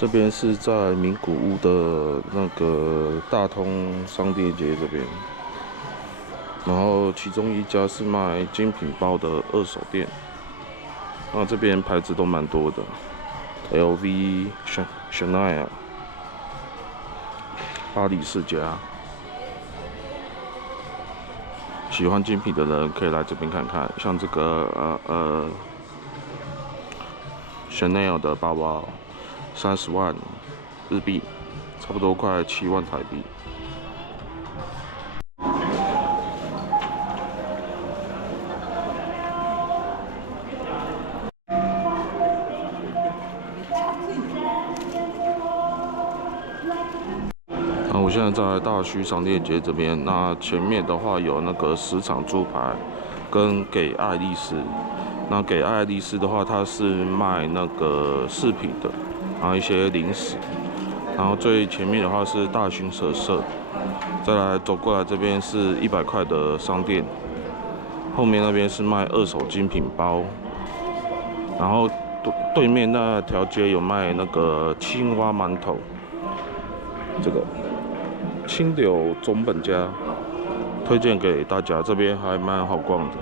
这边是在名古屋的那个大通商店街这边，然后其中一家是卖精品包的二手店，那这边牌子都蛮多的 ，LV、SONE-XAIO、巴黎世家。喜欢精品的人可以来这边看看，像这个SONE-XAIO 的包包。30万日币，差不多快7万台币。那我现在在大须商店街这边，那前面的话有那个10场猪排跟给爱丽丝。那给爱丽丝的话，它是卖那个饰品的。然后一些零食，然后最前面的话是大寻舍社，再来走过来这边是100块的商店，后面那边是卖二手精品包，然后对面那条街有卖那个青蛙馒头，这个清流总本家，推荐给大家，这边还蛮好逛的。